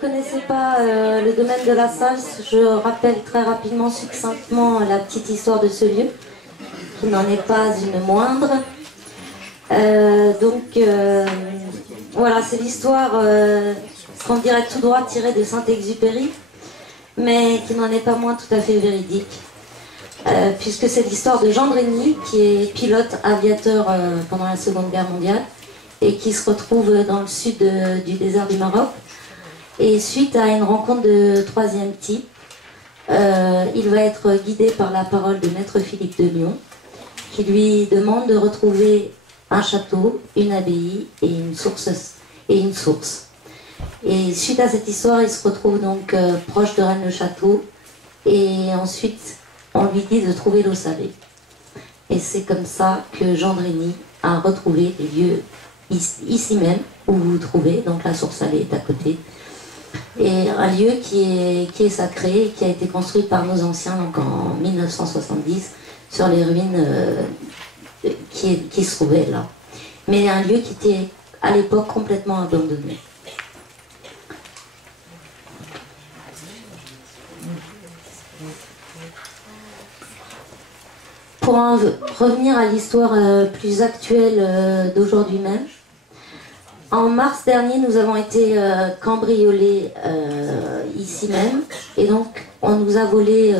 connaissez pas le domaine de la Salse, je rappelle très rapidement, succinctement, la petite histoire de ce lieu, qui n'en est pas une moindre. Voilà, c'est l'histoire qu'on dirait tout droit tirée de Saint-Exupéry, mais qui n'en est pas moins tout à fait véridique. Puisque c'est l'histoire de Jean Drény, qui est pilote aviateur pendant la Seconde Guerre mondiale, et qui se retrouve dans le sud du désert du Maroc. Et suite à une rencontre de troisième type, il va être guidé par la parole de Maître Philippe de Lyon, qui lui demande de retrouver un château, une abbaye et une source. Et suite à cette histoire, il se retrouve donc proche de Rennes-le-Château, et ensuite on lui dit de trouver l'eau salée. Et c'est comme ça que Jean Drény a retrouvé les lieux ici même où vous vous trouvez, donc la source salée est à côté. Et un lieu qui est sacré et qui a été construit par nos anciens donc en 1970 sur les ruines qui se trouvaient là. Mais un lieu qui était à l'époque complètement abandonné. Pour en revenir à l'histoire plus actuelle d'aujourd'hui même, en mars dernier, nous avons été cambriolés ici même, et donc on nous a volé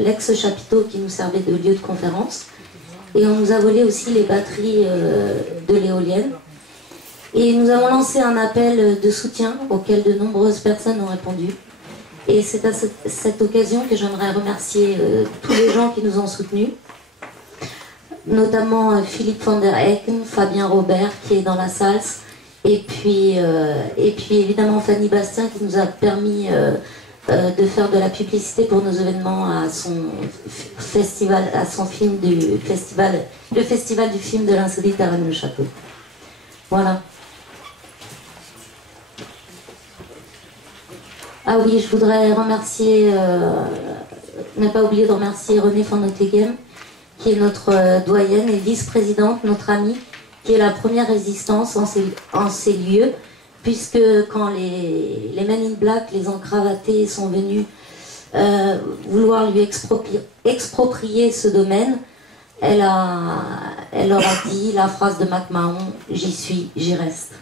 l'ex-chapiteau qui nous servait de lieu de conférence, et on nous a volé aussi les batteries de l'éolienne. Et nous avons lancé un appel de soutien auquel de nombreuses personnes ont répondu. Et c'est à cette occasion que j'aimerais remercier tous les gens qui nous ont soutenus, notamment Philippe van der Hecken, Fabien Robert qui est dans la Salse, et puis évidemment Fanny Bastien qui nous a permis de faire de la publicité pour nos événements à son festival, à son film du festival, le festival du film de l'insolite à Rennes-le-Château. Voilà. Ah oui, je voudrais remercier, ne pas oublier de remercier Renée van Otegem, qui est notre doyenne et vice-présidente, notre amie, qui est la première résistance en ces lieux, puisque quand les Men in Black, les encravatés, sont venus vouloir lui exproprier ce domaine, elle leur a dit la phrase de MacMahon, « J'y suis, j'y reste ».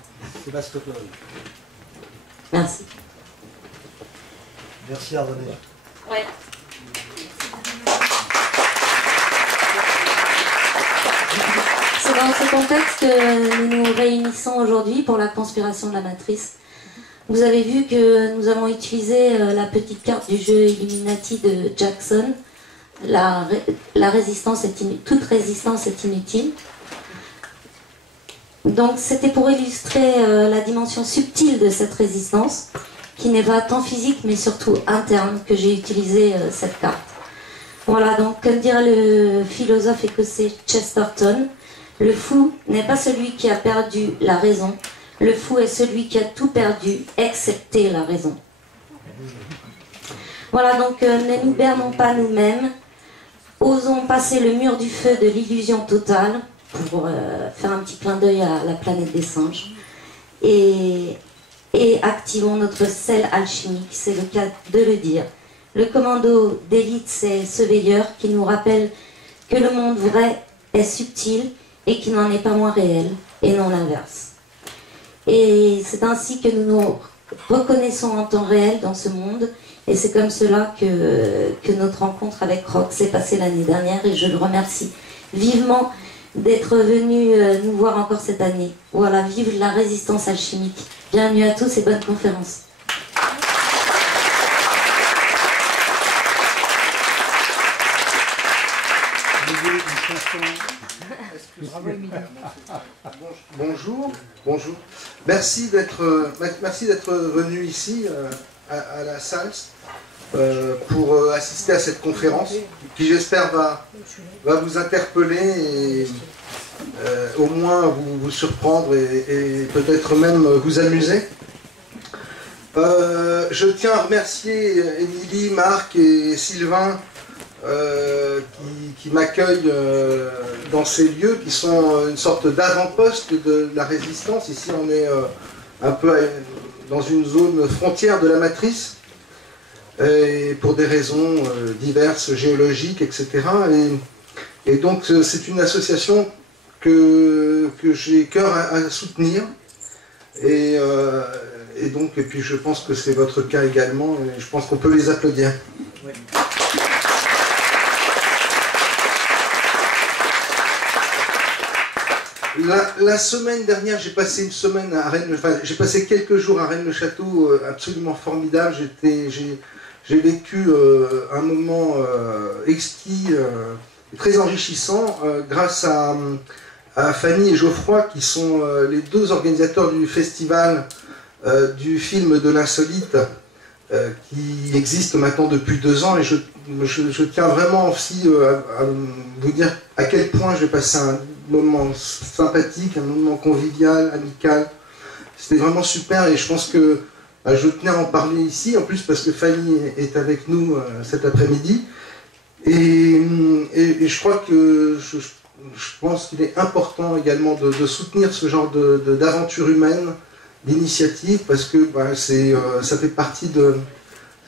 Merci. Merci à René. Ouais. C'est dans ce contexte que nous nous réunissons aujourd'hui pour la conspiration de la matrice. Vous avez vu que nous avons utilisé la petite carte du jeu Illuminati de Jackson. La résistance toute résistance est inutile. Donc c'était pour illustrer la dimension subtile de cette résistance, qui n'est pas tant physique mais surtout interne, que j'ai utilisé cette carte. Voilà, donc comme dirait le philosophe écossais Chesterton, le fou n'est pas celui qui a perdu la raison, le fou est celui qui a tout perdu, excepté la raison. Voilà, donc ne nous bernons pas nous-mêmes, osons passer le mur du feu de l'illusion totale, pour faire un petit clin d'œil à la planète des singes, et activons notre sel alchimique, c'est le cas de le dire. Le commando d'élite, c'est ce veilleur qui nous rappelle que le monde vrai est subtil et qu'il n'en est pas moins réel, et non l'inverse. Et c'est ainsi que nous nous reconnaissons en temps réel dans ce monde, et c'est comme cela que notre rencontre avec Rox s'est passée l'année dernière, et je le remercie vivement d'être venu nous voir encore cette année. Voilà, vive la résistance alchimique. Bienvenue à tous et bonne conférence. Bonjour, bonjour. Merci d'être venu ici à la Salse pour assister à cette conférence qui, j'espère, va vous interpeller et au moins vous surprendre et peut-être même vous amuser. Je tiens à remercier Émilie, Marc et Sylvain qui m'accueillent dans ces lieux qui sont une sorte d'avant-poste de la résistance. Ici on est un peu dans une zone frontière de la matrice, et pour des raisons diverses, géologiques, etc. Et donc c'est une association que j'ai cœur à soutenir. Et puis je pense que c'est votre cas également, et je pense qu'on peut les applaudir. Oui. La semaine dernière, j'ai passé une semaine à Rennes, enfin, j'ai passé quelques jours à Rennes-le-Château absolument formidable. J'ai vécu un moment exquis, très enrichissant, grâce à Fanny et Geoffroy, qui sont les deux organisateurs du festival du film de l'insolite, qui existe maintenant depuis 2 ans. Et je tiens vraiment aussi à vous dire à quel point j'ai passé un moment sympathique, un moment convivial, amical. C'était vraiment super, et je pense que je tenais à en parler ici, en plus parce que Fanny est avec nous cet après-midi. Et je crois que je pense qu'il est important également de soutenir ce genre d'aventure humaine, d'initiative, parce que ça fait partie de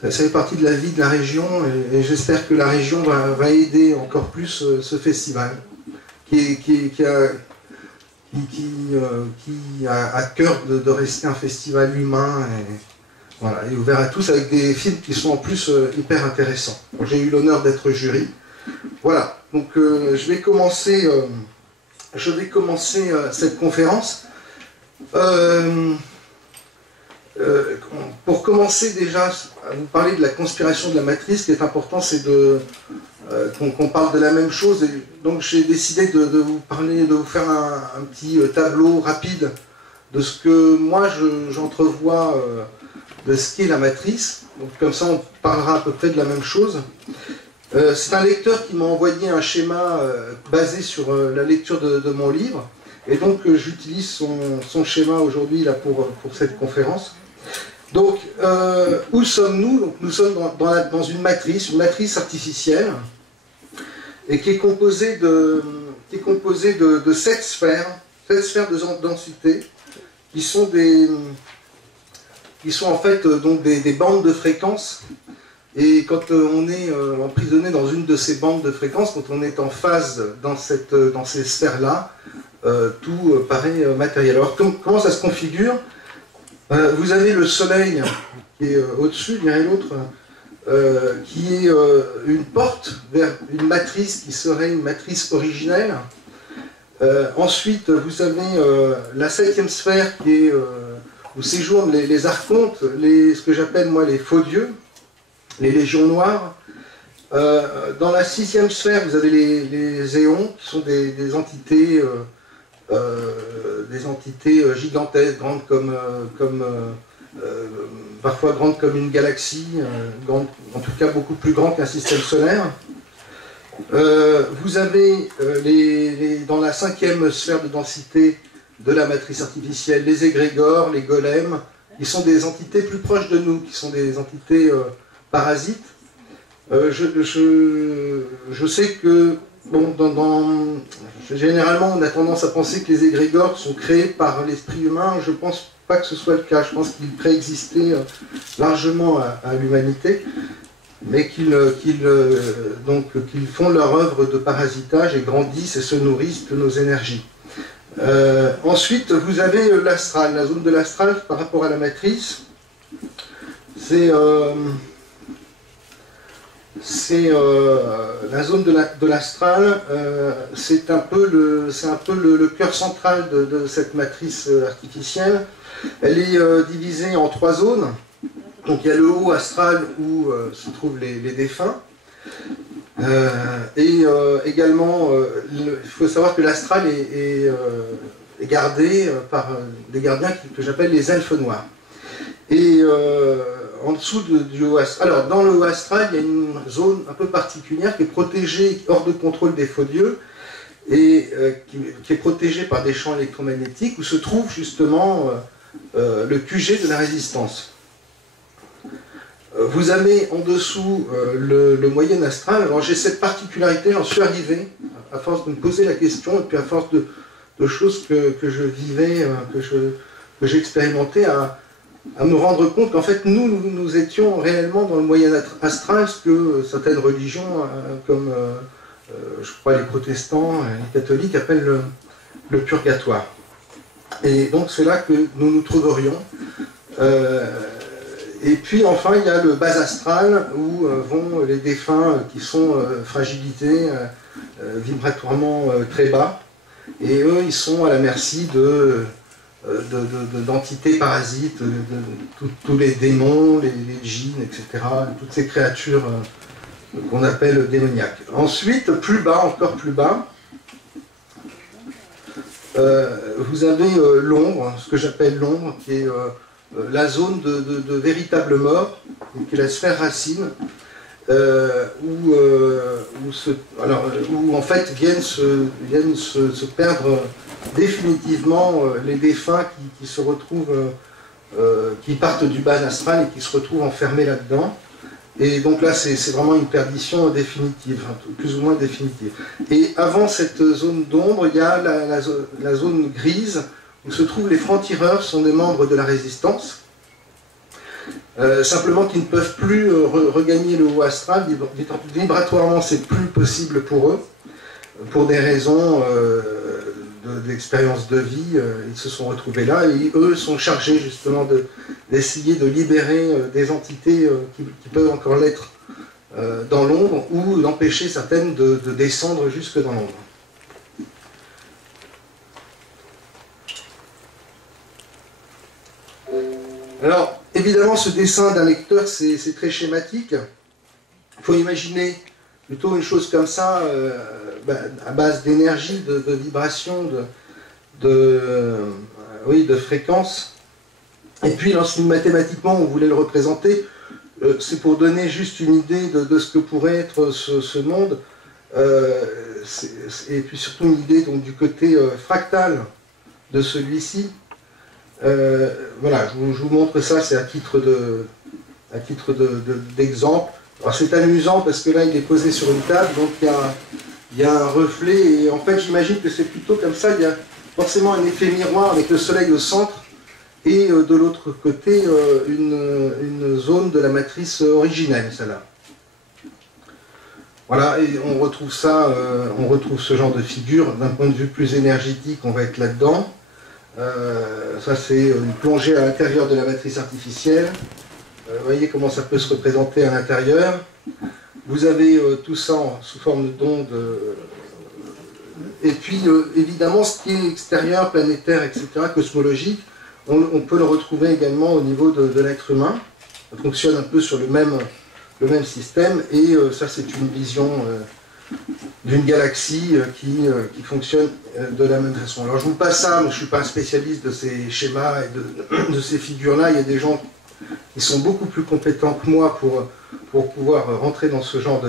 la vie de la région, et j'espère que la région va aider encore plus ce festival, qui a à cœur de rester un festival humain et ouvert à tous, avec des films qui sont en plus hyper intéressants. J'ai eu l'honneur d'être jury. Voilà, donc je vais commencer cette conférence. Pour commencer déjà à vous parler de la conspiration de la matrice, ce qui est important, c'est qu'on parle de la même chose. Et donc j'ai décidé de vous faire un petit tableau rapide de ce que moi j'entrevois de ce qu'est la matrice. Donc comme ça on parlera à peu près de la même chose. C'est un lecteur qui m'a envoyé un schéma basé sur la lecture de mon livre, et donc j'utilise son schéma aujourd'hui là pour cette conférence. Donc où sommes-nous? Nous sommes dans une matrice artificielle, et qui est composée de 7 sphères de densité, qui sont en fait donc des bandes de fréquences. Et quand on est emprisonné dans une de ces bandes de fréquences, quand on est en phase dans ces sphères-là, tout paraît matériel. Alors comment ça se configure? Vous avez le Soleil qui est au-dessus, l'un et l'autre, qui est une porte vers une matrice qui serait une matrice originelle. Ensuite, vous avez la 7e sphère qui est où séjournent les archontes, ce que j'appelle moi les faux dieux, les légions noires. Dans la 6e sphère, vous avez les éons, qui sont des entités gigantesques, grandes parfois grandes comme une galaxie, en tout cas beaucoup plus grandes qu'un système solaire. Vous avez dans la 5e sphère de densité de la matrice artificielle, les égrégores, les golems, qui sont des entités plus proches de nous, qui sont des entités parasites. Je sais que généralement on a tendance à penser que les égrégores sont créés par l'esprit humain. Je ne pense pas que ce soit le cas. Je pense qu'ils préexistaient largement à l'humanité, mais qu'ils font leur œuvre de parasitage et grandissent et se nourrissent de nos énergies. Ensuite, vous avez l'astral, la zone de l'astral par rapport à la matrice. C'est la zone de l'astral, c'est un peu le cœur central de cette matrice artificielle. Elle est divisée en 3 zones. Donc il y a le haut astral où se trouvent les défunts. Également, il faut savoir que l'astral est gardé par des gardiens que j'appelle les elfes noirs. Et en dessous du haut astral, alors dans le haut astral, il y a une zone un peu particulière qui est protégée hors de contrôle des faux dieux, et qui est protégée par des champs électromagnétiques, où se trouve justement le QG de la résistance. Vous avez en dessous le moyen astral. Alors j'ai cette particularité, j'en suis arrivé, à force de me poser la question, et puis à force de choses que je vivais, que j'ai expérimenté, à me rendre compte qu'en fait, nous étions réellement dans le moyen astral, ce que certaines religions, comme je crois les protestants et les catholiques, appellent le purgatoire. Et donc c'est là que nous nous trouverions. Et puis enfin, il y a le bas astral, où vont les défunts qui sont fragilisés, vibratoirement très bas, et eux, ils sont à la merci d'entités parasites, tous les démons, les djinns, etc., toutes ces créatures qu'on appelle démoniaques. Ensuite, plus bas, encore plus bas, vous avez l'ombre, ce que j'appelle l'ombre, qui est la zone de véritable mort, qui est la sphère racine, où en fait viennent se perdre définitivement les défunts qui se retrouvent, qui partent du bas astral et qui se retrouvent enfermés là-dedans. Et donc là, c'est vraiment une perdition définitive, plus ou moins définitive. Et avant cette zone d'ombre, il y a la zone grise, où se trouvent les francs-tireurs, sont des membres de la résistance, simplement qu'ils ne peuvent plus regagner le haut astral, vibratoirement c'est plus possible pour eux, pour des raisons d'expérience de vie, ils se sont retrouvés là, et eux sont chargés justement d'essayer de libérer des entités qui peuvent encore l'être dans l'ombre, ou d'empêcher certaines de descendre jusque dans l'ombre. Alors, évidemment, ce dessin d'un lecteur, c'est très schématique. Il faut imaginer plutôt une chose comme ça, à base d'énergie, de vibration, de fréquence. Et puis, lorsque mathématiquement, on voulait le représenter, c'est pour donner juste une idée de ce que pourrait être ce monde, et puis surtout une idée donc, du côté fractal de celui-ci. Voilà, je vous montre ça, c'est à titre d'exemple. Alors c'est amusant parce que là il est posé sur une table, donc il y a un reflet, et en fait j'imagine que c'est plutôt comme ça, il y a forcément un effet miroir avec le soleil au centre, et de l'autre côté une zone de la matrice originelle, celle-là. Voilà, et on retrouve ça, on retrouve ce genre de figure, d'un point de vue plus énergétique, on va être là-dedans. Ça c'est une plongée à l'intérieur de la matrice artificielle. Vous voyez comment ça peut se représenter à l'intérieur. Vous avez tout ça sous forme d'ondes. Et puis évidemment ce qui est extérieur, planétaire, etc., cosmologique, on peut le retrouver également au niveau de l'être humain. Ça fonctionne un peu sur le même système, et ça c'est une vision d'une galaxie qui fonctionne de la même façon. Alors je vous passe ça, mais je ne suis pas un spécialiste de ces schémas et de ces figures-là. Il y a des gens qui sont beaucoup plus compétents que moi pour pouvoir rentrer dans ce genre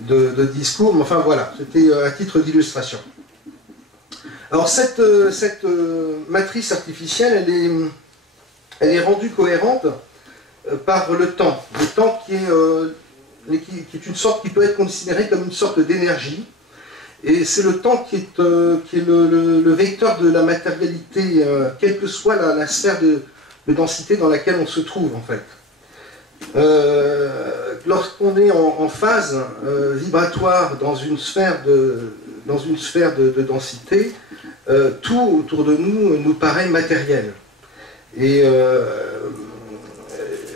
de discours. Mais enfin voilà, c'était à titre d'illustration. Alors cette matrice artificielle, elle est rendue cohérente par le temps. Le temps qui est une sorte, qui peut être considéré comme une sorte d'énergie, et c'est le temps qui est le vecteur de la matérialité, quelle que soit la sphère de densité dans laquelle on se trouve en fait. Lorsqu'on est en phase vibratoire dans une sphère de densité, tout autour de nous paraît matériel. Et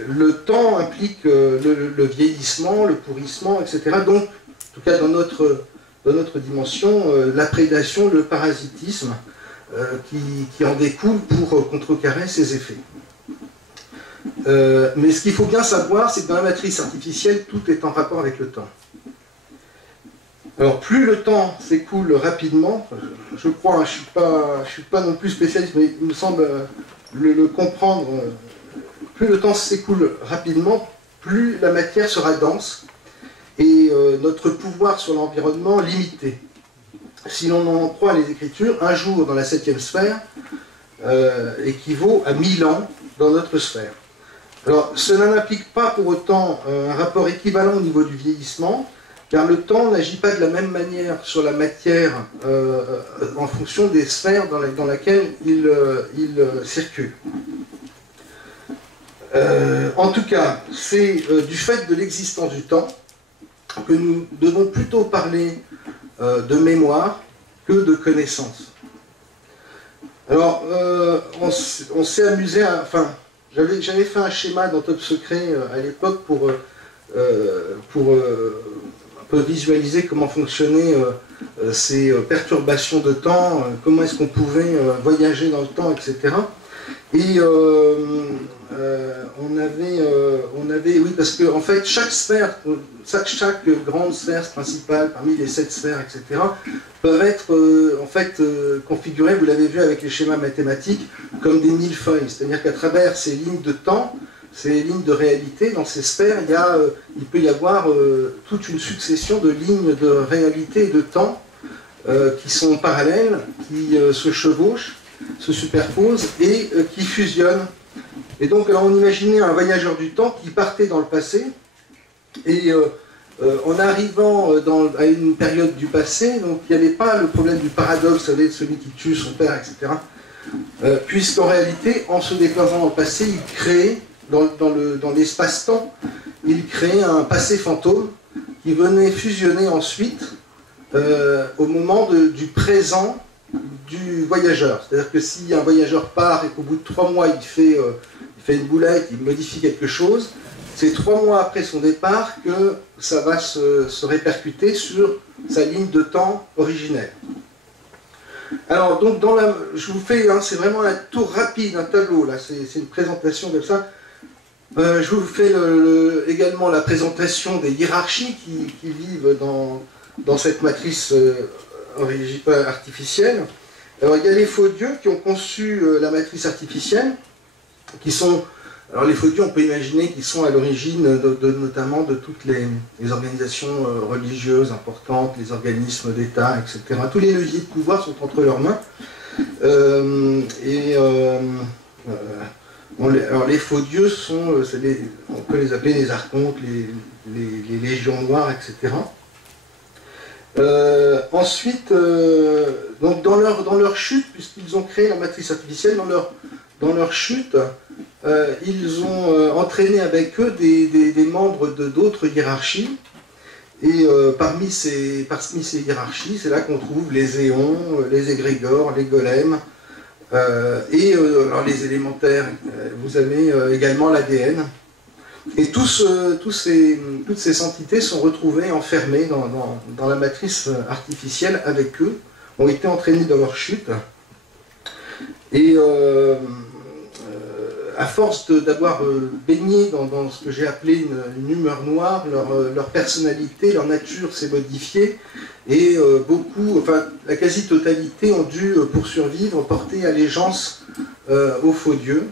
le temps implique le vieillissement, le pourrissement, etc. Donc, en tout cas dans notre dimension, la prédation, le parasitisme qui en découle pour contrecarrer ces effets. Mais ce qu'il faut bien savoir, c'est que dans la matrice artificielle, tout est en rapport avec le temps. Alors, plus le temps s'écoule rapidement, je crois, hein, je ne suis pas non plus spécialiste, mais il me semble le comprendre, plus le temps s'écoule rapidement, plus la matière sera dense, et notre pouvoir sur l'environnement limité. Si l'on en croit les Écritures, un jour dans la 7e sphère équivaut à 1000 ans dans notre sphère. Alors, cela n'implique pas pour autant un rapport équivalent au niveau du vieillissement, car le temps n'agit pas de la même manière sur la matière en fonction des sphères dans laquelle il circule. En tout cas, c'est du fait de l'existence du temps que nous devons plutôt parler de mémoire que de connaissance. Alors, on s'est amusé à... Enfin, j'avais fait un schéma dans Top Secret à l'époque pour un peu visualiser comment fonctionnaient ces perturbations de temps, comment est-ce qu'on pouvait voyager dans le temps, etc. Et on avait, oui, parce que en fait, chaque sphère, chaque grande sphère principale, parmi les 7 sphères, etc., peuvent être en fait configurées, vous l'avez vu avec les schémas mathématiques, comme des millefeuilles. C'est-à-dire qu'à travers ces lignes de temps, ces lignes de réalité, dans ces sphères, il peut y avoir toute une succession de lignes de réalité et de temps qui sont parallèles, qui se chevauchent, se superposent et qui fusionnent. Et donc, alors, on imaginait un voyageur du temps qui partait dans le passé, et en arrivant à une période du passé, donc il n'y avait pas le problème du paradoxe, vous savez, de celui qui tue son père, etc. Puisqu'en réalité, en se déplaçant dans le passé, il crée, dans l'espace-temps, il crée un passé fantôme qui venait fusionner ensuite au moment du présent du voyageur. C'est-à-dire que si un voyageur part et qu'au bout de 3 mois il fait une boulette, il modifie quelque chose, c'est 3 mois après son départ que ça va se répercuter sur sa ligne de temps originelle. Alors donc je vous fais, c'est vraiment un tour rapide, un tableau, là, c'est une présentation comme ça. Je vous fais également la présentation des hiérarchies qui vivent dans cette matrice artificielle. Alors il y a les faux dieux qui ont conçu la matrice artificielle, qui sont, alors les faux dieux on peut imaginer qu'ils sont à l'origine notamment de toutes les organisations religieuses importantes, les organismes d'État, etc. Tous les leviers de pouvoir sont entre leurs mains. Alors les faux dieux sont, on peut les appeler les archontes, les légions noires, etc. Ensuite, donc dans leur chute, puisqu'ils ont créé la matrice artificielle, dans leur chute, ils ont entraîné avec eux des membres d'autres hiérarchies. Et parmi ces hiérarchies, c'est là qu'on trouve les éons, les égrégores, les golems, alors les élémentaires. Vous avez également l'ADN. Et toutes ces entités sont retrouvées enfermées dans la matrice artificielle avec eux, ont été entraînées dans leur chute. Et à force d'avoir baigné dans ce que j'ai appelé une humeur noire, leur personnalité, leur nature s'est modifiée, et la quasi-totalité ont dû, pour survivre, porter allégeance aux faux dieux,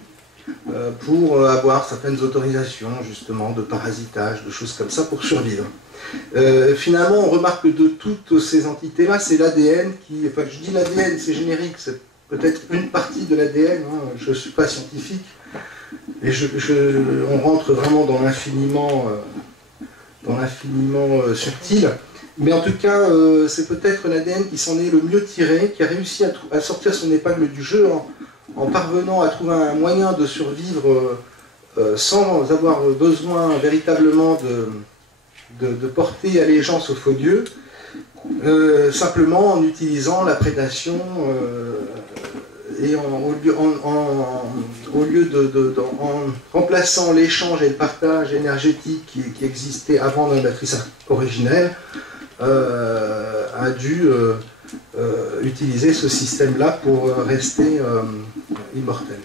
pour avoir certaines autorisations, justement, de parasitage, de choses comme ça, pour survivre. Finalement, on remarque que de toutes ces entités-là, c'est l'ADN qui... Enfin, je dis l'ADN, c'est générique, c'est peut-être une partie de l'ADN, je ne suis pas scientifique, et on rentre vraiment dans l'infiniment subtil. Mais en tout cas, c'est peut-être l'ADN qui s'en est le mieux tiré, qui a réussi à sortir son épingle du jeu en parvenant à trouver un moyen de survivre sans avoir besoin véritablement de porter allégeance aux faux dieux, simplement en utilisant la prédation et en remplaçant l'échange et le partage énergétique qui existait avant dans la matrice originelle, a dû utiliser ce système-là pour rester immortel.